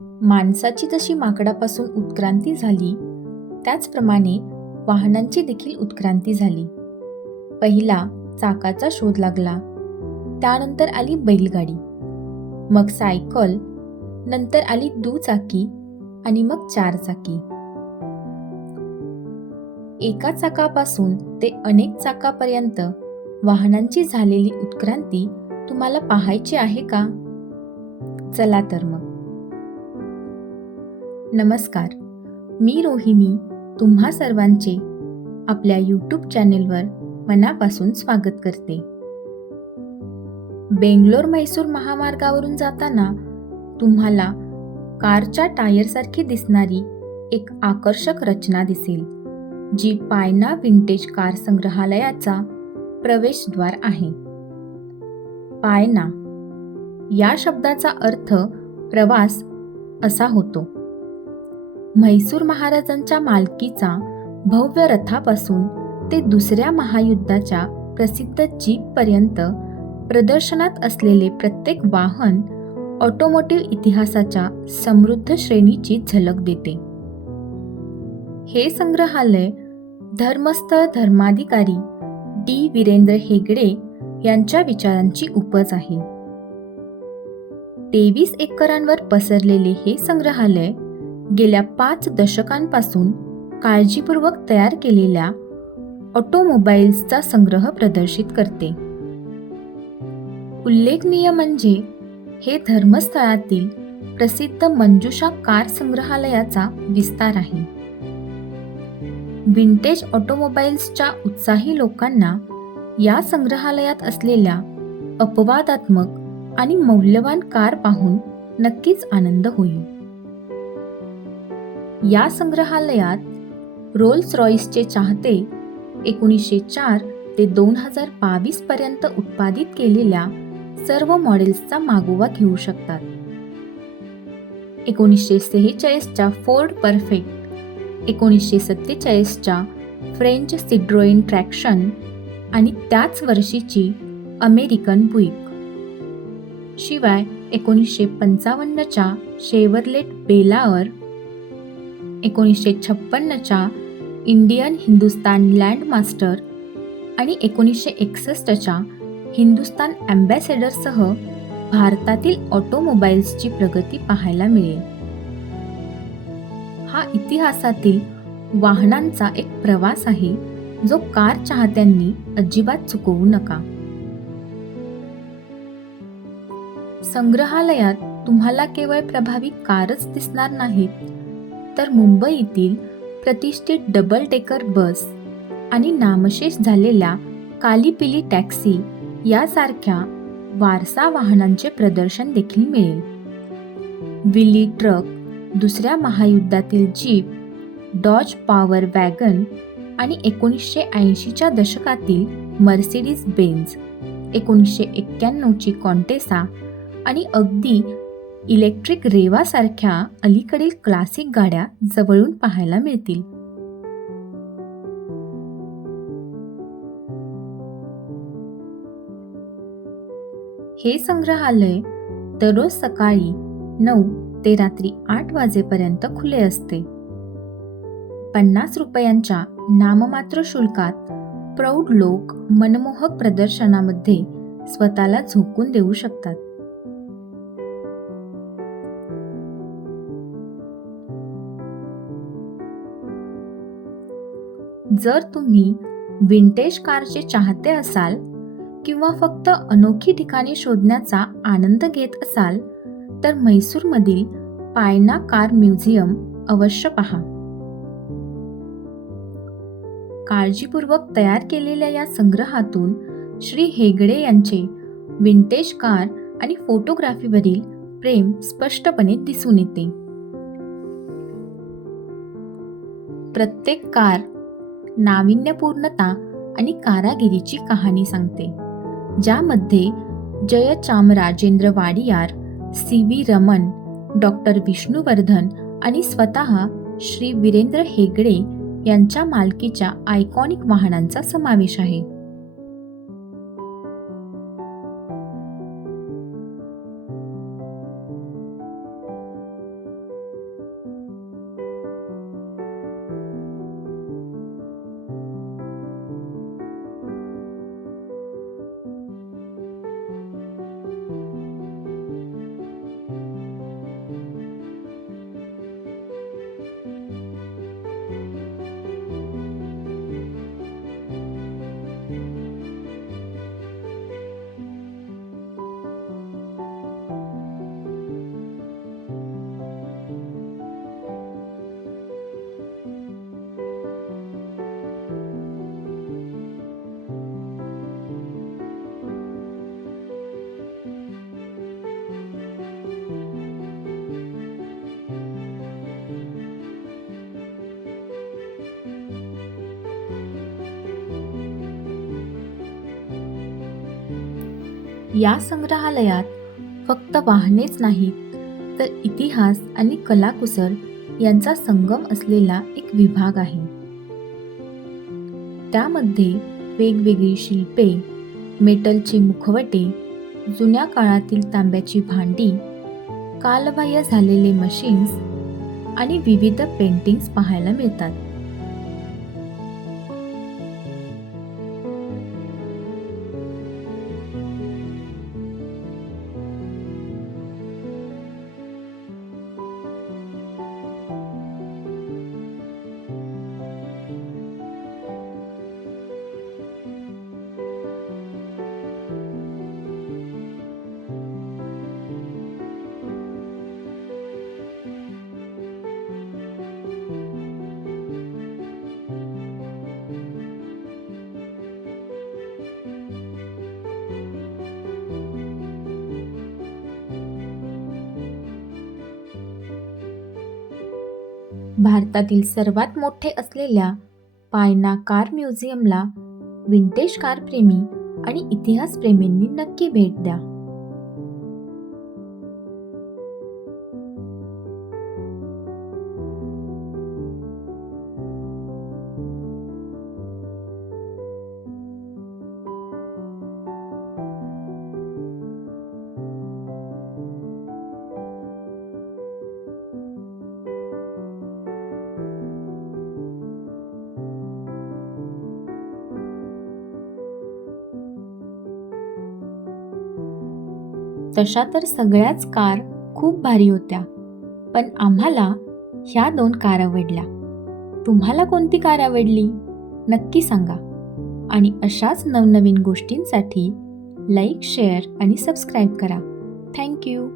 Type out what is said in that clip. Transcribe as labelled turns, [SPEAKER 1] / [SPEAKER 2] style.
[SPEAKER 1] माणसाची जशी माकडापासून उत्क्रांती झाली त्याचप्रमाणे वाहनांची देखील उत्क्रांती झाली. पहिला चाकाचा शोध लागला. त्यानंतर आली बैलगाडी. मग सायकल नंतर आली दुचाकी आणि मग चार चाकी. एका चाकापासून ते अनेक चाकापर्यंत वाहनांची झालेली उत्क्रांती तुम्हाला पाहायची आहे का? चला तर मग. नमस्कार मी रोहिणी तुम्हा सर्वांचे आपल्या यूट्यूब चॅनेलवर मनापासून स्वागत करते. बेंगलोर मैसूर महामार्गावरून जाताना तुम्हाला कारच्या टायरसारखी दिसणारी एक आकर्षक रचना दिसेल जी पायना विंटेज कार संग्रहालयाचा प्रवेशद्वार आहे. पायना या शब्दाचा अर्थ प्रवास असा होतो. म्हैसूर महाराजांच्या मालकीचा भव्य रथापासून ते दुसऱ्या महायुद्धाच्या प्रसिद्ध जीपपर्यंत प्रदर्शनात असलेले प्रत्येक वाहन ऑटोमोटिव्ह इतिहासाच्या समृद्ध श्रेणीची झलक देते. हे संग्रहालय धर्मस्थळ धर्माधिकारी डी. वीरेंद्र हेगडे यांच्या विचारांची उपज आहे. तेवीस एकरांवर पसरलेले हे संग्रहालय गेल्या पाच दशकांपासून काळजीपूर्वक तयार केलेल्या ऑटोमोबाईल्सचा संग्रह प्रदर्शित करते. उल्लेखनीय म्हणजे हे धर्मस्थळातील प्रसिद्ध मंजुषा कार संग्रहालयाचा विस्तार आहे. विंटेज ऑटोमोबाईल्सच्या उत्साही लोकांना या संग्रहालयात असलेल्या अपवादात्मक आणि मौल्यवान कार पाहून नक्कीच आनंद होईल. या संग्रहालयात रोल्स रॉईसचे चाहते एकोणीसशे चार ते दोन हजार बावीस पर्यंत उत्पादित केलेल्या सर्व मॉडेल्सचा मागोवा घेऊ शकतात. एकोणीसशे सेहेचाळीसच्या फोर्ड परफेक्ट एकोणीसशे सत्तेचाळीसच्या फ्रेंच सिड्रोईन ट्रॅक्शन आणि त्याच वर्षीची अमेरिकन बुईक. शिवाय एकोणीसशे पंचावन्नच्या शेवरलेट बेलावर एकोणीसशे छप्पन्नच्या इंडियन हिंदुस्तान लँडमास्टर आणि एकोणीसशे एकसष्टच्या हिंदुस्तान ॲम्बॅसेडरसह भारतातील ऑटोमोबाईल्सची प्रगती पाहायला मिळेल. हा इतिहासातील वाहनांचा एक प्रवास आहे जो कार चाहत्यांनी अजिबात चुकवू नका. संग्रहालयात तुम्हाला केवळ प्रभावी कारच दिसणार नाहीत तर मुंबईतील प्रतिष्ठित डबल डेकर बस आणि नामशेष झालेल्या कालीपिली टॅक्सी यासारख्या वारसा वाहनांचे प्रदर्शन देखील मिळेल. विली ट्रक दुसऱ्या महायुद्धातील जीप डॉज पॉवर वॅगन आणि एकोणीसशे ऐंशीच्या दशकातील मर्सिडीज बेन्झ एकोणीसशे एक्क्याण्णवची कॉन्टेसा आणि अगदी इलेक्ट्रिक रेवासारख्या अलीकडील क्लासिक गाड्या जवळून पाहायला मिळतील. हे संग्रहालय दररोज सकाळी नऊ ते रात्री आठ वाजेपर्यंत खुले असते. पन्नास रुपयांच्या नाममात्र शुल्कात प्रौढ लोक मनमोहक प्रदर्शनामध्ये स्वतःला झोकून देऊ शकतात. जर तुम्ही विंटेज कारचे चाहते असाल किंवा फक्त अनोखी ठिकाणी शोधण्याचा आनंद घेत असाल तर म्हैसूरमधील पायना कार म्युझियम अवश्य पहा. काळजीपूर्वक तयार केलेल्या या संग्रहातून श्री हेगडे यांचे विंटेज कार आणि फोटोग्राफीवरील प्रेम स्पष्टपणे दिसून येते. प्रत्येक कार नाविन्यपूर्णता आणि कारागिरीची कहाणी सांगते. ज्यामध्ये Jayachama Rajendra Wadiyar C V Raman doctor Vishnuvardhan आणि स्वतः श्री वीरेंद्र हेगडे यांच्या मालकीच्या आयकॉनिक वाहनांचा समावेश आहे. या संग्रहालयात फक्त वाहनेच नाहीत तर इतिहास आणि कलाकुसर यांचा संगम असलेला एक विभाग आहे. त्यामध्ये वेगवेगळी शिल्पे मेटलचे मुखवटे जुन्या काळातील तांब्याची भांडी कालबाह्य झालेले मशीन्स आणि विविध पेंटिंग्स पाहायला मिळतात. भारतातील सर्वात मोठे असलेल्या पायना कार म्युझियमला विंटेज कारप्रेमी आणि इतिहासप्रेमींनी नक्की भेट द्या. तशा तर सगळ्याच कार खूप भारी होत्या. पण आम्हाला ह्या दोन कार आवडल्या. तुम्हाला कोणती कार आवडली? नक्की सांगा. आणि अशाच नवनवीन गोष्टींसाठी लाईक शेअर आणि सबस्क्राईब करा. Thank you